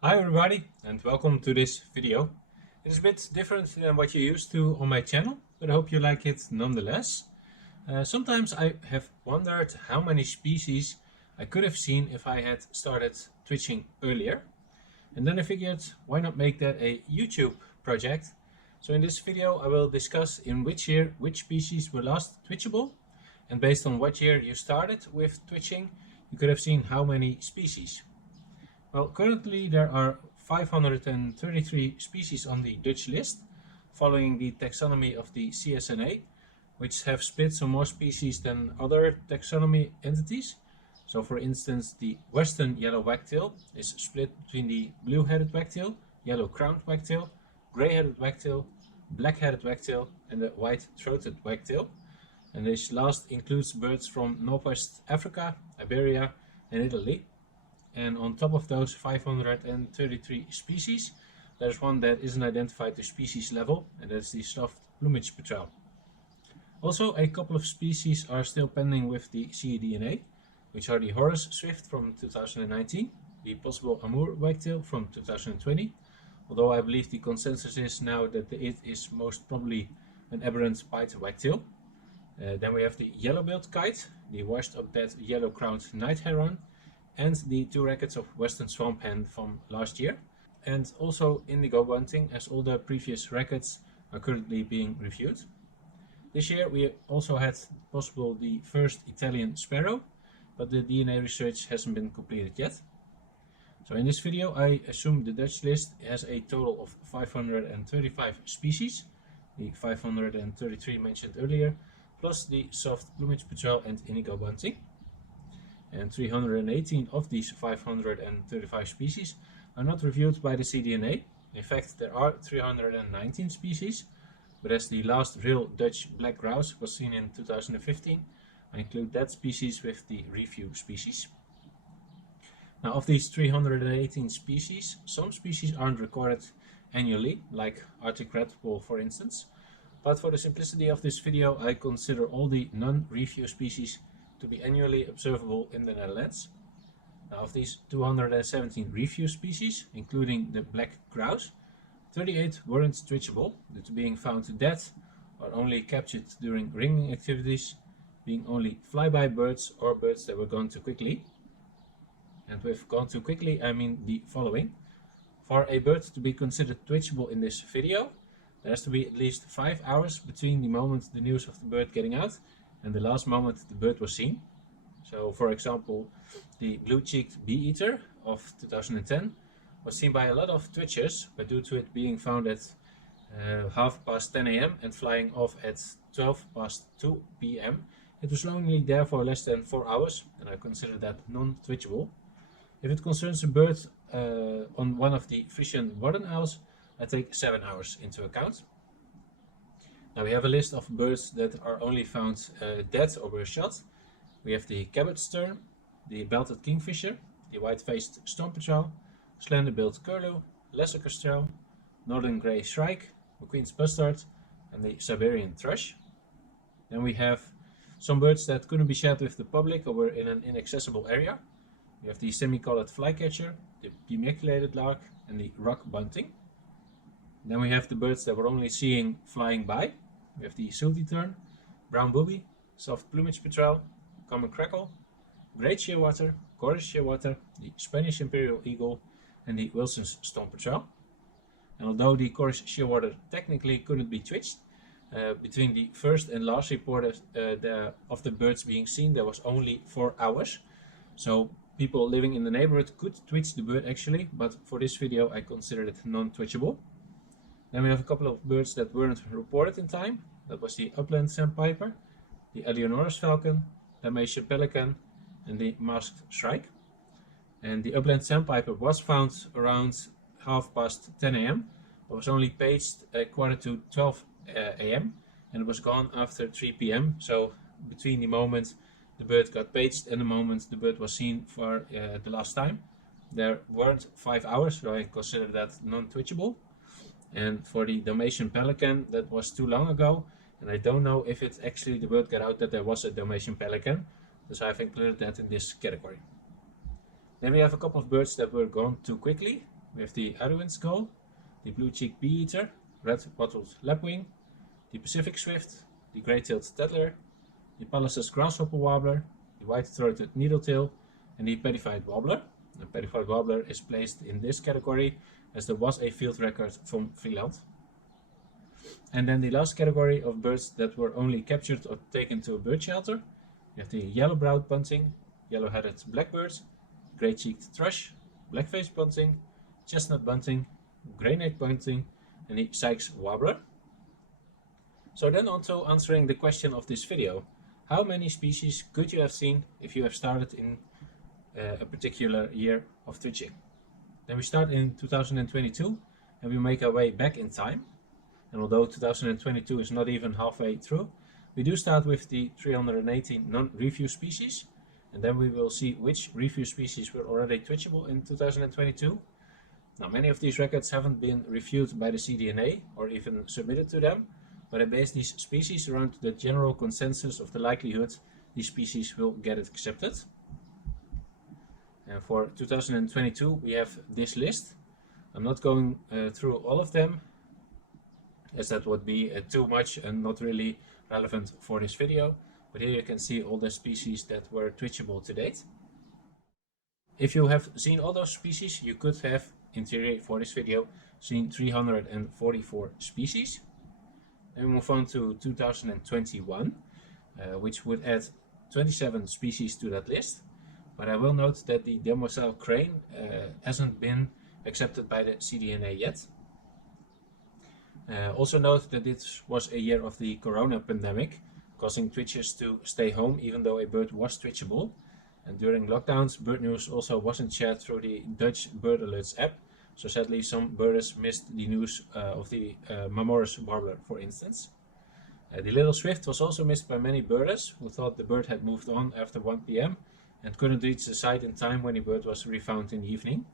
Hi everybody and welcome to this video. It is a bit different than what you're used to on my channel, but I hope you like it nonetheless. Sometimes I have wondered how many species I could have seen if I had started twitching earlier. And then I figured, why not make that a YouTube project? So in this video I will discuss in which year which species were last twitchable, and based on what year you started with twitching, you could have seen how many species. Well, currently there are 533 species on the Dutch list, following the taxonomy of the CSNA, which have split some more species than other taxonomy entities. So for instance, the western yellow wagtail is split between the blue-headed wagtail, yellow-crowned wagtail, grey-headed wagtail, black-headed wagtail and the white-throated wagtail. And this last includes birds from Northwest Africa, Iberia and Italy. And on top of those 533 species, there's one that isn't identified to species level, and that's the soft plumage petrel. Also, a couple of species are still pending with the CE-DNA, which are the Horace swift from 2019, the possible Amur wagtail from 2020, although I believe the consensus is now that it is most probably an aberrant pied wagtail. Then we have the yellow-billed kite, the washed-up dead yellow-crowned night heron, and the 2 records of western swamp hen from last year, and also indigo bunting, as all the previous records are currently being reviewed. This year we also had possible the first Italian sparrow, but the DNA research hasn't been completed yet. So in this video I assume the Dutch list has a total of 535 species, the 533 mentioned earlier, plus the soft plumage petrel and indigo bunting. And 318 of these 535 species are not reviewed by the CDNA. In fact, there are 319 species, but as the last real Dutch black grouse was seen in 2015, I include that species with the review species. Now, of these 318 species, some species aren't recorded annually, like Arctic redpoll for instance, but for the simplicity of this video I consider all the non-review species to be annually observable in the Netherlands. Now, of these 217 review species, including the black grouse, 38 weren't twitchable due to being found dead or only captured during ringing activities, being only flyby birds or birds that were gone too quickly. And with gone too quickly I mean the following. For a bird to be considered twitchable in this video, there has to be at least 5 hours between the moment the news of the bird getting out and the last moment the bird was seen. So for example, the blue-cheeked bee-eater of 2010 was seen by a lot of twitchers, but due to it being found at 10:30 AM and flying off at 2 PM, it was only there for less than 4 hours, and I consider that non-twitchable. If it concerns a bird on one of the Frisian warden owls, I take 7 hours into account. Now we have a list of birds that are only found dead or were shot. We have the cabbage tern, the belted kingfisher, the white-faced stone petrel, slender-billed curlew, lesser kestrel, northern grey shrike, McQueen's bustard, and the Siberian thrush. Then we have some birds that couldn't be shared with the public or were in an inaccessible area. We have the Semicolon Flycatcher, the pumeculated lark, and the rock bunting. Then we have the birds that we're only seeing flying by. We have the sooty tern, brown booby, soft plumage petrel, common crackle, great shearwater, Cornish shearwater, the Spanish imperial eagle, and the Wilson's stone petrel. And although the Cornish shearwater technically couldn't be twitched, between the first and last report of the birds being seen, there was only 4 hours. So people living in the neighborhood could twitch the bird actually, but for this video I considered it non-twitchable. Then we have a couple of birds that weren't reported in time. That was the Upland Sandpiper, the Eleonora's falcon, the Dalmatian pelican, and the masked shrike. And the Upland Sandpiper was found around 10:30 AM, but was only paged at 11:45 AM, and it was gone after 3 PM. So between the moment the bird got paged and the moment the bird was seen for the last time, there weren't 5 hours, so I consider that non-twitchable. And for the Dalmatian pelican, that was too long ago, and I don't know if it actually the word got out that there was a Dalmatian pelican, so I've included that in this category. Then we have a couple of birds that were gone too quickly. we have the Aruan's gull, the blue-cheeked bee-eater, red-bottled lapwing, the Pacific swift, the gray-tailed tattler, the Pallas's grasshopper warbler, the white-throated needletail, and the pettified warbler. The pettified warbler is placed in this category as there was a field record from Finland. And then the last category of birds that were only captured or taken to a bird shelter. We have the yellow-browed bunting, yellow-headed blackbird, gray-cheeked thrush, black-faced bunting, chestnut bunting, grey-necked bunting, and the Sykes warbler. So then on to answering the question of this video. How many species could you have seen if you have started in a particular year of twitching? Then we start in 2022 and we make our way back in time. And although 2022 is not even halfway through, we do start with the 318 non-review species. And then we will see which review species were already twitchable in 2022. Now, many of these records haven't been reviewed by the CDNA or even submitted to them, but I base these species around the general consensus of the likelihood these species will get accepted. And for 2022 we have this list. I'm not going through all of them, as that would be too much and not really relevant for this video. But here you can see all the species that were twitchable to date. If you have seen all those species, you could have, in theory for this video, seen 344 species. Then we move on to 2021, which would add 27 species to that list. But I will note that the demoiselle crane hasn't been accepted by the CDNA yet. Also note that this was a year of the corona pandemic, causing twitchers to stay home even though a bird was twitchable. And during lockdowns, bird news also wasn't shared through the Dutch Bird Alerts app, so sadly some birders missed the news of the Mamorus warbler, for instance. The little swift was also missed by many birders who thought the bird had moved on after 1 PM and couldn't reach the site in time when the bird was refound in the evening.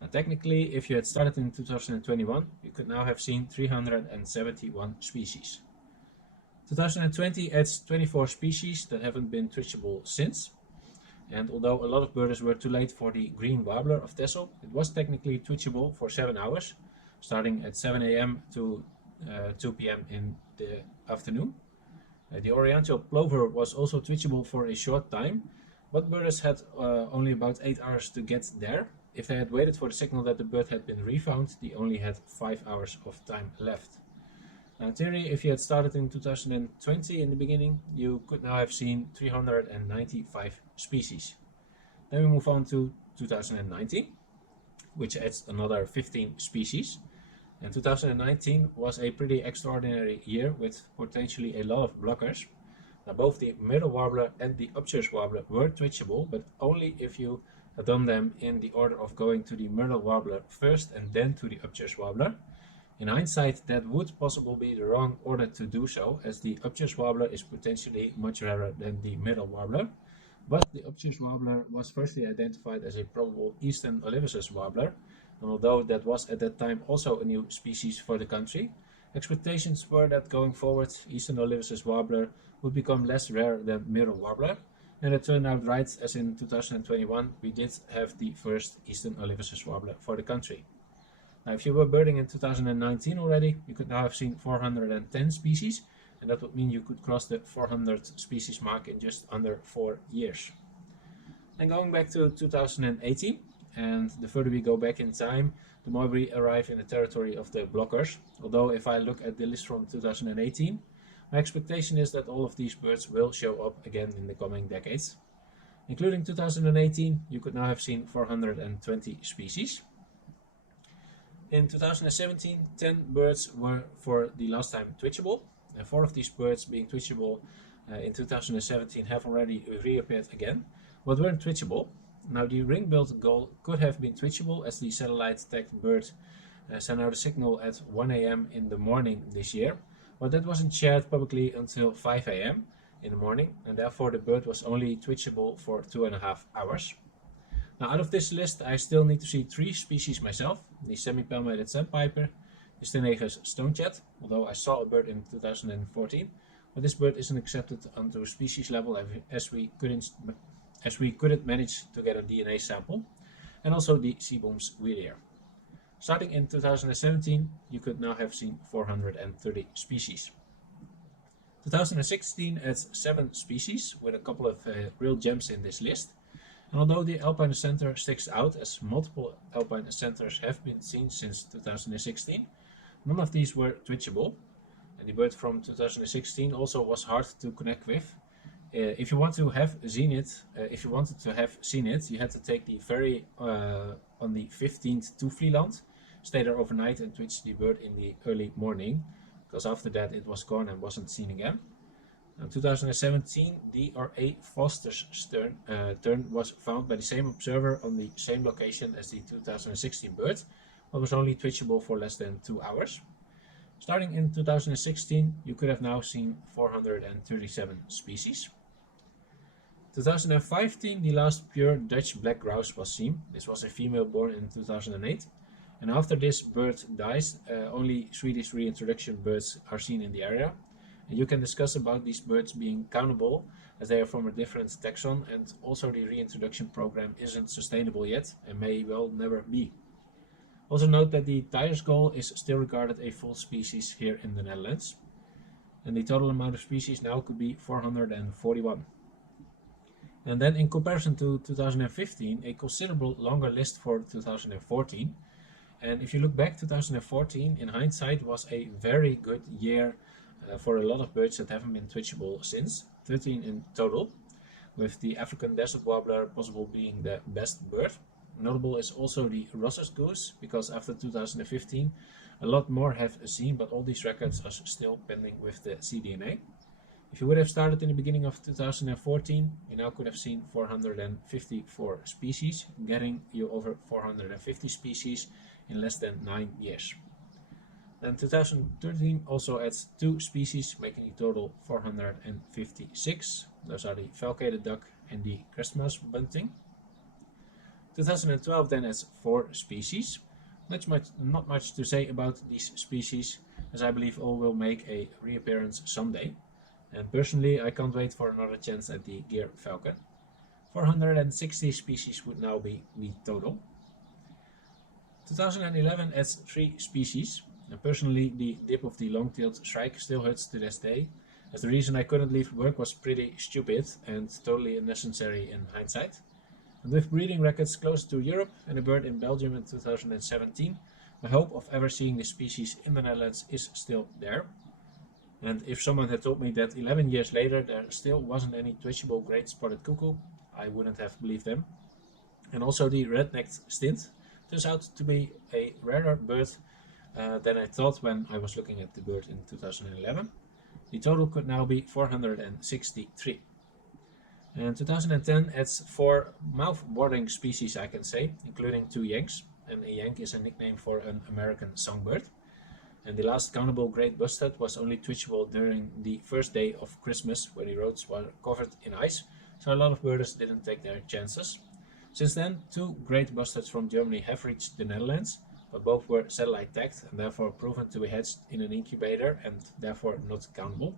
Now, technically, if you had started in 2021, you could now have seen 371 species. 2020 adds 24 species that haven't been twitchable since. And although a lot of birders were too late for the green warbler of Texel, it was technically twitchable for 7 hours, starting at 7 AM to 2 PM in the afternoon. The Oriental plover was also twitchable for a short time, but birders had only about 8 hours to get there. If they had waited for the signal that the bird had been refound, they only had 5 hours of time left. Now, in theory, if you had started in 2020 in the beginning, you could now have seen 395 species. Then we move on to 2019, which adds another 15 species. And 2019 was a pretty extraordinary year with potentially a lot of blokkers. Now, both the middle warbler and the upchurch warbler were twitchable, but only if you had done them in the order of going to the middle warbler first and then to the upchurch warbler. In hindsight, that would possibly be the wrong order to do so, as the upchurch warbler is potentially much rarer than the middle warbler. But the upchurch warbler was firstly identified as a probable eastern Olivaceous warbler, and although that was at that time also a new species for the country, expectations were that going forward, eastern Olivaceous warbler would become less rare than middle warbler, and it turned out right, as in 2021 we did have the first eastern Olivaceous warbler for the country. Now, if you were birding in 2019 already, you could now have seen 410 species, and that would mean you could cross the 400 species mark in just under 4 years. And going back to 2018, and the further we go back in time, the more we arrive in the territory of the blokkers. Although if I look at the list from 2018, my expectation is that all of these birds will show up again in the coming decades. Including 2018, you could now have seen 420 species. In 2017, 10 birds were for the last time twitchable, and 4 of these birds being twitchable in 2017 have already reappeared again, but weren't twitchable. Now, the ring-billed gull could have been twitchable, as the satellite-tagged bird sent out a signal at 1 AM in the morning this year, but that wasn't shared publicly until 5 AM in the morning, and therefore the bird was only twitchable for 2.5 hours. Now, out of this list, I still need to see 3 species myself: the Semi-Permeated Sandpiper, the Stenegers stonechat, although I saw a bird in 2014, but this bird isn't accepted onto species level as we couldn't manage to get a DNA sample, and also the Seeboom's wheelear. Starting in 2017, you could now have seen 430 species. 2016 adds 7 species, with a couple of real gems in this list. And although the alpine center sticks out, as multiple alpine centers have been seen since 2016, none of these were twitchable. And the bird from 2016 also was hard to connect with. If you wanted to have seen it, you had to take the ferry on the 15th to Vlieland, stay there overnight and twitch the bird in the early morning, because after that it was gone and wasn't seen again. In 2017, the R.A. Foster's tern was found by the same observer on the same location as the 2016 bird, but was only twitchable for less than 2 hours. Starting in 2016, you could have now seen 437 species. 2015, the last pure Dutch black grouse was seen. This was a female born in 2008. And after this bird dies, only Swedish reintroduction birds are seen in the area. And you can discuss about these birds being countable, as they are from a different taxon, and also the reintroduction program isn't sustainable yet and may well never be. Also note that the Tyers gull is still regarded a full species here in the Netherlands. And the total amount of species now could be 441. And then in comparison to 2015, a considerable longer list for 2014. And if you look back, 2014 in hindsight was a very good year for a lot of birds that haven't been twitchable since, 13 in total, with the African desert warbler possible being the best bird. Notable is also the Rosses goose, because after 2015 a lot more have seen, but all these records are still pending with the cDNA. If you would have started in the beginning of 2014, you now could have seen 454 species, getting you over 450 species in less than 9 years. Then 2013 also adds 2 species, making the total 456. Those are the falcated duck and the crestmouse bunting. 2012 then adds 4 species. Not much to say about these species, as I believe all will make a reappearance someday. And personally, I can't wait for another chance at the Gear falcon. 460 species would now be the total. 2011 adds 3 species. And personally, the dip of the long-tailed shrike still hurts to this day, as the reason I couldn't leave work was pretty stupid and totally unnecessary in hindsight. And with breeding records close to Europe and a bird in Belgium in 2017, my hope of ever seeing the species in the Netherlands is still there. And if someone had told me that 11 years later there still wasn't any twitchable great spotted cuckoo, I wouldn't have believed them. And also the red-necked stint turns out to be a rarer bird than I thought when I was looking at the bird in 2011. The total could now be 463. And 2010 adds 4 mouth-watering species, I can say, including 2 yanks. And a yank is a nickname for an American songbird. And the last countable great bustard was only twitchable during the first day of Christmas, when the roads were covered in ice, so a lot of birders didn't take their chances. Since then, 2 great bustards from Germany have reached the Netherlands, but both were satellite tagged and therefore proven to be hatched in an incubator and therefore not countable.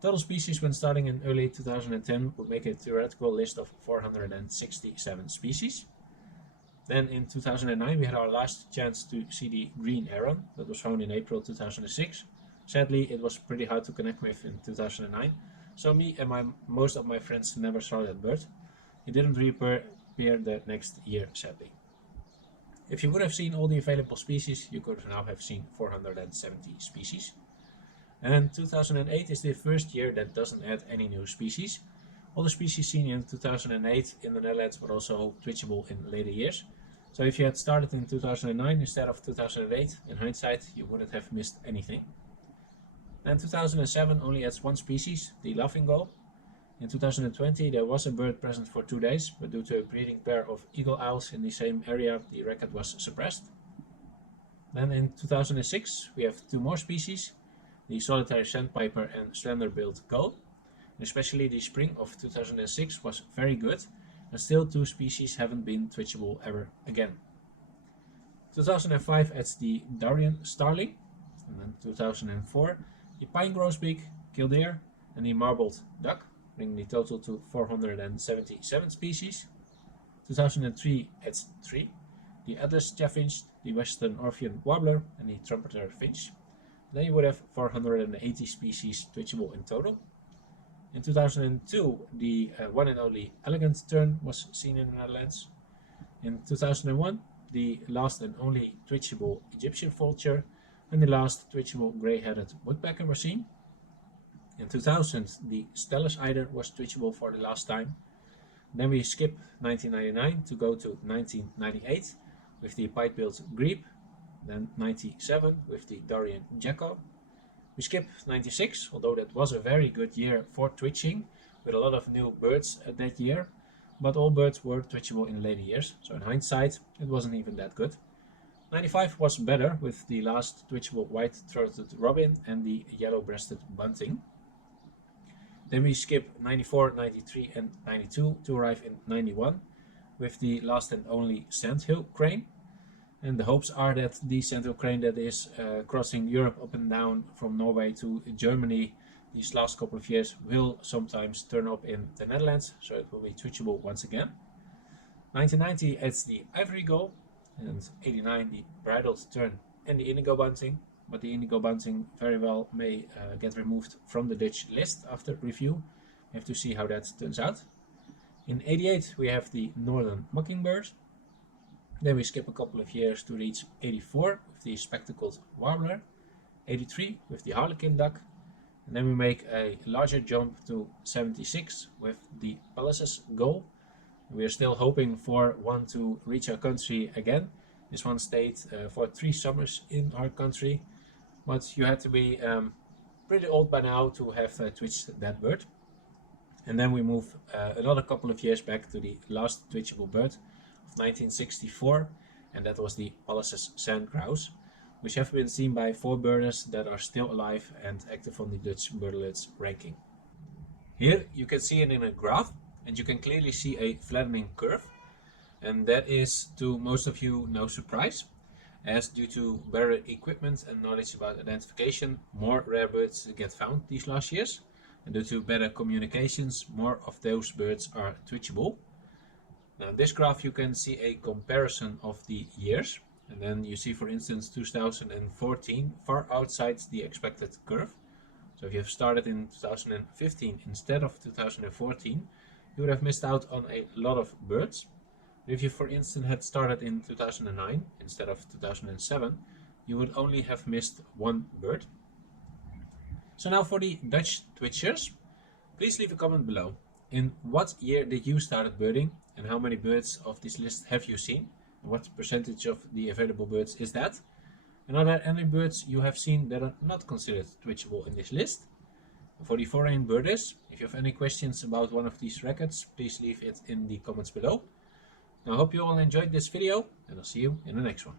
Total species when starting in early 2010 would make a theoretical list of 467 species. Then in 2009 we had our last chance to see the green heron that was found in April 2006. Sadly, it was pretty hard to connect with in 2009, so me and most of my friends never saw that bird. It didn't reappear the next year, sadly. If you would have seen all the available species, you could now have seen 470 species. And 2008 is the first year that doesn't add any new species. All the species seen in 2008 in the Netherlands were also twitchable in later years. So if you had started in 2009 instead of 2008, in hindsight you wouldn't have missed anything. And 2007 only adds 1 species, the laughing gull. In 2020 there was a bird present for 2 days, but due to a breeding pair of eagle owls in the same area, the record was suppressed. Then in 2006 we have 2 more species, the solitary sandpiper and slender-billed gull. Especially the spring of 2006 was very good, and still 2 species haven't been twitchable ever again. 2005 adds the Darien starling, and then 2004 the pine grosbeak, killdeer, and the marbled duck, bringing the total to 477 species. 2003 adds 3, the Atlas chaffinch, the Western Orphean warbler, and the trumpeter finch. Then you would have 480 species twitchable in total. In 2002, the one and only elegant tern was seen in the Netherlands. In 2001, the last and only twitchable Egyptian vulture and the last twitchable grey-headed woodpecker were seen. In 2000, the Stellus eider was twitchable for the last time. Then we skip 1999 to go to 1998 with the pipe-billed grebe, then 97 with the Dorian gecko. We skip 96, although that was a very good year for twitching, with a lot of new birds that year, but all birds were twitchable in later years, so in hindsight it wasn't even that good. 95 was better, with the last twitchable white-throated robin and the yellow-breasted bunting. Then we skip 94, 93 and 92 to arrive in 91 with the last and only sandhill crane. And the hopes are that the sandhill crane that is crossing Europe up and down from Norway to Germany these last couple of years will sometimes turn up in the Netherlands, so it will be twitchable once again. 1990 it's the ivory gull, and 89 the bridled tern and the indigo bunting, but the indigo bunting very well may get removed from the Dutch list after review. We have to see how that turns out. In 88 we have the northern mockingbirds. Then we skip a couple of years to reach 84 with the spectacled warbler, 83 with the harlequin duck, and then we make a larger jump to 76 with the Pallas's gull. We are still hoping for one to reach our country again. This one stayed for 3 summers in our country, but you had to be pretty old by now to have twitched that bird. And then we move another couple of years back to the last twitchable bird of 1964, and that was the Pallas's sand grouse, which have been seen by 4 birders that are still alive and active on the Dutch bird ranking. Here you can see it in a graph, and you can clearly see a flattening curve, and that is to most of you no surprise, as due to better equipment and knowledge about identification, more rare birds get found these last years, and due to better communications, more of those birds are twitchable. Now in this graph you can see a comparison of the years, and then you see for instance 2014 far outside the expected curve. So if you have started in 2015 instead of 2014, you would have missed out on a lot of birds. If you for instance had started in 2009 instead of 2007, you would only have missed 1 bird. So now for the Dutch twitchers, please leave a comment below. In what year did you start birding, and how many birds of this list have you seen? What percentage of the available birds is that? And are there any birds you have seen that are not considered twitchable in this list? And for the foreign birders, if you have any questions about one of these records, please leave it in the comments below. Now I hope you all enjoyed this video, and I'll see you in the next one.